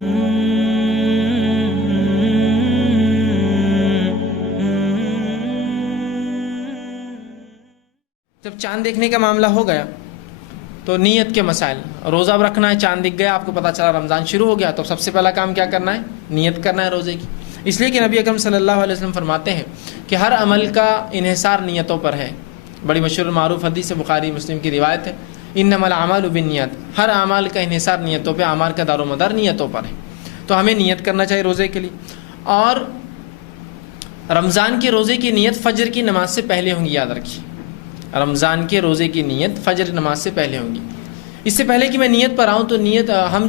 جب چاند دیکھنے کا معاملہ ہو گیا تو نیت کے مسائل، روزہ رکھنا ہے، چاند دکھ گیا، آپ کو پتہ چلا رمضان شروع ہو گیا، تو سب سے پہلا کام کیا کرنا ہے؟ نیت کرنا ہے روزے کی۔ اس لیے کہ نبی اکرم صلی اللہ علیہ وسلم فرماتے ہیں کہ ہر عمل کا انحصار نیتوں پر ہے۔ بڑی مشہور معروف حدیث بخاری مسلم کی روایت ہے، انما الاعمال بالنیات، ہر اعمال کا انحصار نیتوں پہ، اعمال کا دار و مدار نیتوں پر ہے۔ تو ہمیں نیت کرنا چاہیے روزے کے لیے، اور رمضان کے روزے کی نیت فجر کی نماز سے پہلے ہوں گی، یاد رکھیے، رمضان کے روزے کی نیت فجر نماز سے پہلے ہوں گی۔ اس سے پہلے کہ میں نیت پر آؤں تو نیت ہم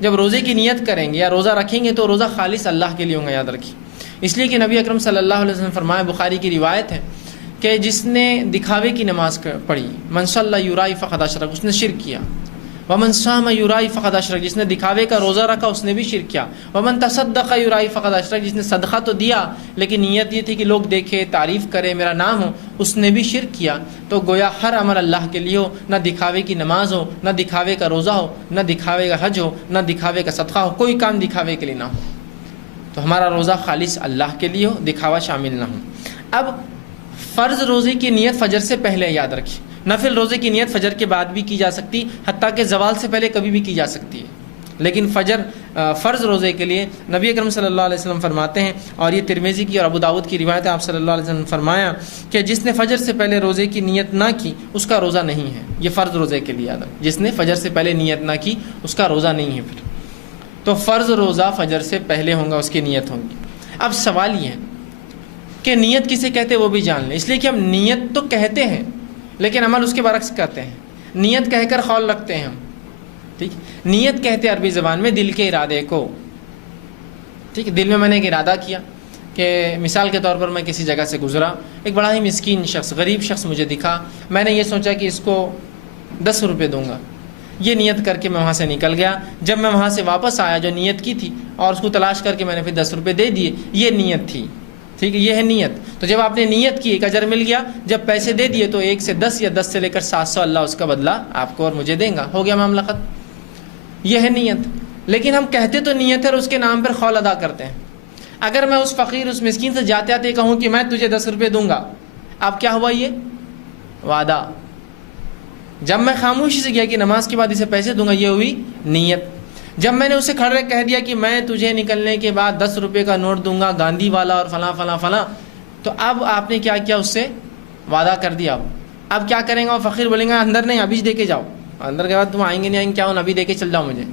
جب روزے کی نیت کریں گے یا روزہ رکھیں گے تو روزہ خالص اللہ کے لیے ہوگا، یاد رکھیے۔ اس لیے کہ نبی اکرم صلی اللہ علیہ وسلم فرمایا، بخاری کی روایت ہے کہ جس نے دکھاوے کی نماز پڑھی، من صلی یرائی فقد اشرک، اس نے شرک کیا۔ ومن صام یرائی فقد اشرک، جس نے دکھاوے کا روزہ رکھا اس نے بھی شرک کیا۔ ومن تصدق یرائی فقد اشرک، جس نے صدقہ تو دیا لیکن نیت یہ تھی کہ لوگ دیکھے، تعریف کرے، میرا نام ہو، اس نے بھی شرک کیا۔ تو گویا ہر عمل اللہ کے لیے ہو، نہ دکھاوے کی نماز ہو، نہ دکھاوے کا روزہ ہو، نہ دکھاوے کا حج ہو، نہ دکھاوے کا صدقہ ہو، کوئی کام دکھاوے کے لیے نہ ہو، تو ہمارا روزہ خالص اللہ کے لیے ہو، دکھاوا شامل نہ ہو۔ اب فرض روزے کی نیت فجر سے پہلے، یاد رکھیے، نفل روزے کی نیت فجر کے بعد بھی کی جا سکتی، حتیٰ کہ زوال سے پہلے کبھی بھی کی جا سکتی ہے، لیکن فرض روزے کے لیے نبی اکرم صلی اللہ علیہ وسلم فرماتے ہیں، اور یہ ترمذی کی اور ابو داؤد کی روایت ہے، آپ صلی اللہ علیہ وسلم فرمایا کہ جس نے فجر سے پہلے روزے کی نیت نہ کی اس کا روزہ نہیں ہے۔ یہ فرض روزے کے لیے، یاد رکھیں، جس نے فجر سے پہلے نیت نہ کی اس کا روزہ نہیں ہے۔ پھر تو فرض روزہ فجر سے پہلے ہوگا، اس کی نیت ہوگی۔ اب سوال یہ ہے کہ نیت کسے کہتے وہ بھی جان لیں، اس لیے کہ ہم نیت تو کہتے ہیں لیکن عمل اس کے برعکس کرتے ہیں۔ نیت کہہ کر قول رکھتے ہیں ہم، ٹھیک، نیت کہتے عربی زبان میں دل کے ارادے کو، ٹھیک، دل میں نے ایک ارادہ کیا کہ مثال کے طور پر میں کسی جگہ سے گزرا، ایک بڑا ہی مسکین شخص، غریب شخص مجھے دکھا، میں نے یہ سوچا کہ اس کو 10 روپے دوں گا، یہ نیت کر کے میں وہاں سے نکل گیا۔ جب میں وہاں سے واپس آیا جو نیت کی تھی اور اس کو تلاش کر کے میں نے پھر 10 روپے دے دیے، یہ نیت تھی، ٹھیک ہے، یہ ہے نیت۔ تو جب آپ نے نیت کی ایک اجر مل گیا، جب پیسے دے دیے تو 1 سے 10 یا 10 سے لے کر 700 اللہ اس کا بدلہ آپ کو اور مجھے دیں گا، ہو گیا معاملہ ختم، یہ ہے نیت۔ لیکن ہم کہتے تو نیت ہے اور اس کے نام پر قول ادا کرتے ہیں۔ اگر میں اس فقیر، اس مسکین سے جاتے آتے کہوں کہ میں تجھے 10 روپے دوں گا، اب کیا ہوا؟ یہ وعدہ۔ جب میں خاموشی سے گیا کہ نماز کے بعد اسے پیسے دوں گا، یہ ہوئی نیت۔ جب میں نے اسے کھڑے کہہ دیا کہ میں تجھے نکلنے کے بعد 10 روپے کا نوٹ دوں گا، گاندھی والا اور فلاں فلاں فلاں، تو اب آپ نے کیا کیا؟ اس سے وعدہ کر دیا۔ اب کیا کریں گا؟ وہ فقیر بولیں گا اندر نہیں، ابھی دے کے جاؤ، اندر کے بعد تم آئیں گے نہیں آئیں گے، کیا ہوں، ابھی دے کے چل جاؤ مجھے،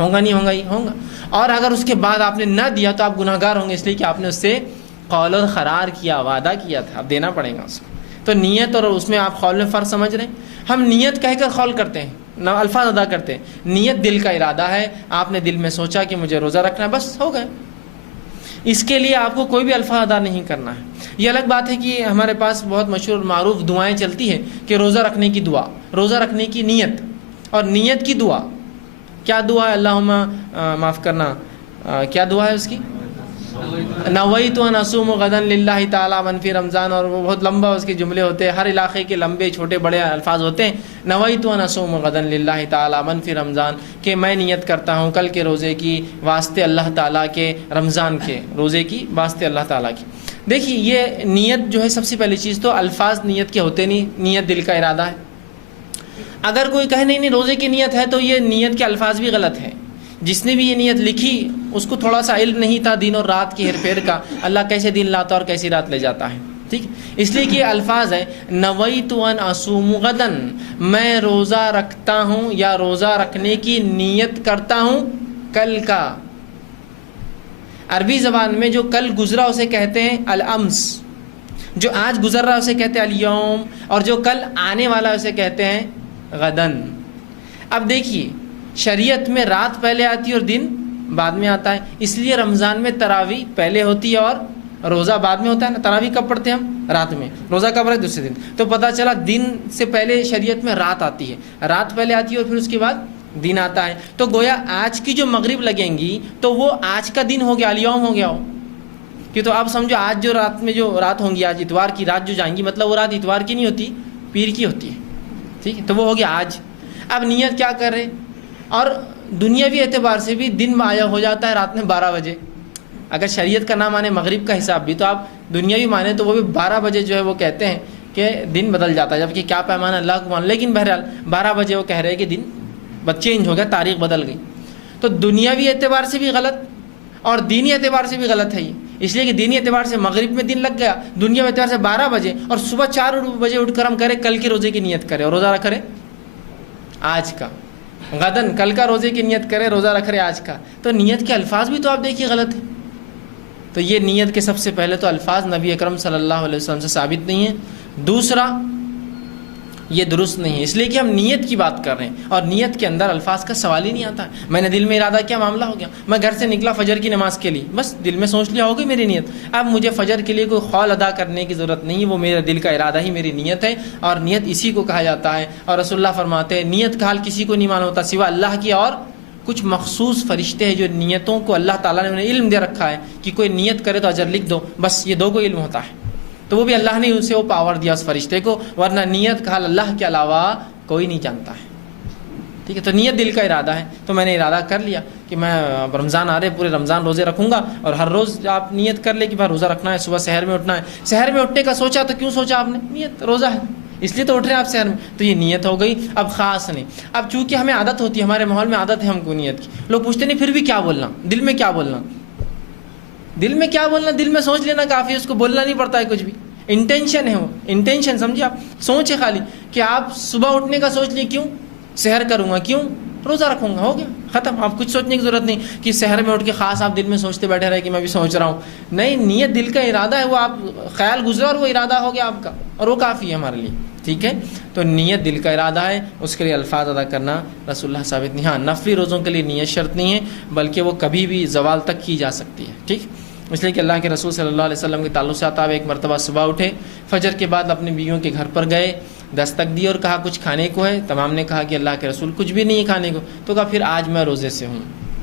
ہوگا نہیں ہوگا، یہ ہوگا۔ اور اگر اس کے بعد آپ نے نہ دیا تو آپ گناہ گار ہوں گے، اس لیے کہ آپ نے اس سے قول اور قرار کیا، وعدہ کیا تھا، اب دینا پڑے گا اس کو۔ تو نیت اور اس میں آپ قول میں فرق سمجھ رہے ہیں؟ ہم نیت کہہ کر قول کرتے ہیں، نہ الفاظ ادا کرتے ہیں۔ نیت دل کا ارادہ ہے، آپ نے دل میں سوچا کہ مجھے روزہ رکھنا ہے، بس ہو گئے، اس کے لیے آپ کو کوئی بھی الفاظ ادا نہیں کرنا ہے۔ یہ الگ بات ہے کہ ہمارے پاس بہت مشہور معروف دعائیں چلتی ہیں کہ روزہ رکھنے کی دعا، روزہ رکھنے کی نیت اور نیت کی دعا۔ کیا دعا ہے؟ اللہم معاف کرنا، کیا دعا ہے اس کی؟ نویت ان اصوم غدا للہ تعالی من فی رمضان، اور وہ بہت لمبا اس کے جملے ہوتے ہیں، ہر علاقے کے لمبے چھوٹے بڑے الفاظ ہوتے ہیں۔ نویت ان اصوم غدا للہ تعالی من فی رمضان، کہ میں نیت کرتا ہوں کل کے روزے کی واسطے اللہ تعالیٰ کے، رمضان کے روزے کی واسطے اللہ تعالیٰ کی۔ دیکھیے یہ نیت جو ہے، سب سے پہلی چیز تو الفاظ نیت کے ہوتے نہیں، نیت دل کا ارادہ ہے۔ اگر کوئی کہے نہیں روزے کی نیت ہے تو یہ نیت کے الفاظ بھی غلط ہیں۔ جس نے بھی یہ نیت لکھی اس کو تھوڑا سا علم نہیں تھا دین اور رات کی ہیر پھیر کا، اللہ کیسے دن لاتا اور کیسی رات لے جاتا ہے، ٹھیک، اس لیے کہ الفاظ ہے نویت ان اصوم غدا، میں روزہ رکھتا ہوں یا روزہ رکھنے کی نیت کرتا ہوں کل کا۔ عربی زبان میں جو کل گزرا اسے کہتے ہیں الامس، جو آج گزر رہا اسے کہتے ہیں الیوم، اور جو کل آنے والا اسے کہتے ہیں غدن۔ اب دیکھیے شریعت میں رات پہلے آتی ہے اور دن بعد میں آتا ہے، اس لیے رمضان میں تراویح پہلے ہوتی ہے اور روزہ بعد میں ہوتا ہے نا۔ تراویح کب پڑھتے ہیں ہم؟ رات میں، روزہ کب رکھتے؟ دوسرے دن۔ تو پتہ چلا دن سے پہلے شریعت میں رات آتی ہے، رات پہلے آتی ہے اور پھر اس کے بعد دن آتا ہے۔ تو گویا آج کی جو مغرب لگیں گی تو وہ آج کا دن ہو گیا، الیوم ہو گیا ہو، کہ تو آپ سمجھو آج جو رات میں جو رات ہوں گی، آج اتوار کی رات جو جائیں گی، مطلب وہ رات اتوار کی نہیں ہوتی، پیر کی ہوتی ہے، ٹھیک ہے، تو وہ ہو گیا آج۔ اب نیت کیا کر رہے، اور دنیاوی اعتبار سے بھی دن آیا ہو جاتا ہے رات میں 12 بجے. اگر شریعت کا نام مانے مغرب کا حساب بھی، تو آپ دنیاوی مانے تو وہ بھی 12 بجے جو ہے وہ کہتے ہیں کہ دن بدل جاتا ہے، جبکہ کیا پیمانہ اللہ کو مان. لیکن بہرحال 12 بجے وہ کہہ رہے ہیں کہ دن چینج ہو گیا، تاریخ بدل گئی. تو دنیاوی اعتبار سے بھی غلط اور دینی اعتبار سے بھی غلط ہے یہ. اس لیے کہ دینی اعتبار سے مغرب میں دن لگ گیا، دنیاوی اعتبار سے 12 بجے، اور صبح 4 بجے اٹھ کر ہم کریں کل کے روزے کی نیت کریں اور روزہ رکھ رہے آج کا، غدن کل کا روزے کی نیت کرے، روزہ رکھ رہے آج کا. تو نیت کے الفاظ بھی تو آپ دیکھیے غلط ہے. تو یہ نیت کے سب سے پہلے تو الفاظ نبی اکرم صلی اللہ علیہ وسلم سے ثابت نہیں ہیں. دوسرا، یہ درست نہیں ہے، اس لیے کہ ہم نیت کی بات کر رہے ہیں اور نیت کے اندر الفاظ کا سوال ہی نہیں آتا ہے. میں نے دل میں ارادہ کیا، معاملہ ہو گیا. میں گھر سے نکلا فجر کی نماز کے لیے، بس دل میں سوچ لیا ہوگی میری نیت. اب مجھے فجر کے لیے کوئی قول ادا کرنے کی ضرورت نہیں، وہ میرا دل کا ارادہ ہی میری نیت ہے. اور نیت اسی کو کہا جاتا ہے. اور رسول اللہ فرماتے ہیں نیت کا حال کسی کو نہیں معلوم ہوتا سوا اللہ کی، اور کچھ مخصوص فرشتے ہیں جو نیتوں کو اللہ تعالیٰ نے انہیں علم دے رکھا ہے کہ کوئی نیت کرے تو اجر لکھ دو. بس یہ 2 کو علم ہوتا ہے. تو وہ بھی اللہ نے اسے وہ پاور دیا اس فرشتے کو، ورنہ نیت کا حال اللہ کے علاوہ کوئی نہیں جانتا ہے. ٹھیک ہے. تو نیت دل کا ارادہ ہے. تو میں نے ارادہ کر لیا کہ میں رمضان آ رہے پورے رمضان روزے رکھوں گا. اور ہر روز آپ نیت کر لے کہ بھائی روزہ رکھنا ہے، صبح سحر میں اٹھنا ہے. سحر میں اٹھنے کا سوچا تو کیوں سوچا آپ نے؟ نیت روزہ ہے اس لیے تو اٹھ رہے ہیں آپ سحر میں، تو یہ نیت ہو گئی. اب خاص نہیں. اب چونکہ ہمیں عادت ہوتی ہے، ہمارے ماحول میں عادت ہے ہم کو نیت کی. لوگ پوچھتے نہیں پھر بھی کیا بولنا، دل میں کیا بولنا. دل میں کیا بولنا، دل میں سوچ لینا کافی ہے، اس کو بولنا نہیں پڑتا ہے کچھ بھی. انٹینشن ہے وہ، انٹینشن سمجھے آپ، سوچ ہے خالی کہ آپ صبح اٹھنے کا سوچ لیے کیوں سحر کروں گا، کیوں روزہ رکھوں گا، ہو گیا ختم. آپ کچھ سوچنے کی ضرورت نہیں کہ سحر میں اٹھ کے خاص آپ دل میں سوچتے بیٹھے رہے کہ میں بھی سوچ رہا ہوں. نہیں، نیت دل کا ارادہ ہے، وہ آپ خیال گزرا اور وہ ارادہ ہو گیا آپ کا، اور وہ کافی ہے ہمارے لیے. ٹھیک ہے. تو نیت دل کا ارادہ ہے، اس کے لیے الفاظ ادا کرنا رسول اللہ ثابت نہیں. ہاں، نفلی روزوں کے لیے نیت شرط نہیں ہے، بلکہ وہ کبھی بھی زوال تک کی جا سکتی ہے. ٹھیک. اس لیے کہ اللہ کے رسول صلی اللہ علیہ وسلم کے تعلق سے آتا ہے، ایک مرتبہ صبح اٹھے، فجر کے بعد اپنی بیویوں کے گھر پر گئے، دستک دی اور کہا کچھ کھانے کو ہے. تمام نے کہا کہ اللہ کے رسول کچھ بھی نہیں ہے کھانے کو. تو کہا پھر آج میں روزے سے ہوں.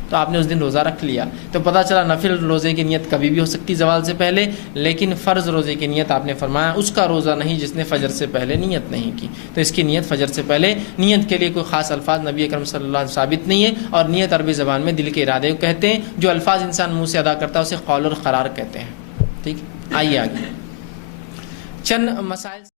تو آپ نے اس دن روزہ رکھ لیا. تو پتہ چلا نفل روزے کی نیت کبھی بھی ہو سکتی زوال سے پہلے، لیکن فرض روزے کی نیت آپ نے فرمایا اس کا روزہ نہیں جس نے فجر سے پہلے نیت نہیں کی. تو اس کی نیت فجر سے پہلے. نیت کے لیے کوئی خاص الفاظ نبی اکرم صلی اللہ علیہ وسلم ثابت نہیں ہے. اور نیت عربی زبان میں دل کے ارادے کو کہتے ہیں. جو الفاظ انسان منہ سے ادا کرتا ہے اسے قول اور قرار کہتے ہیں. ٹھیک. آئیے آگے چند مسائل.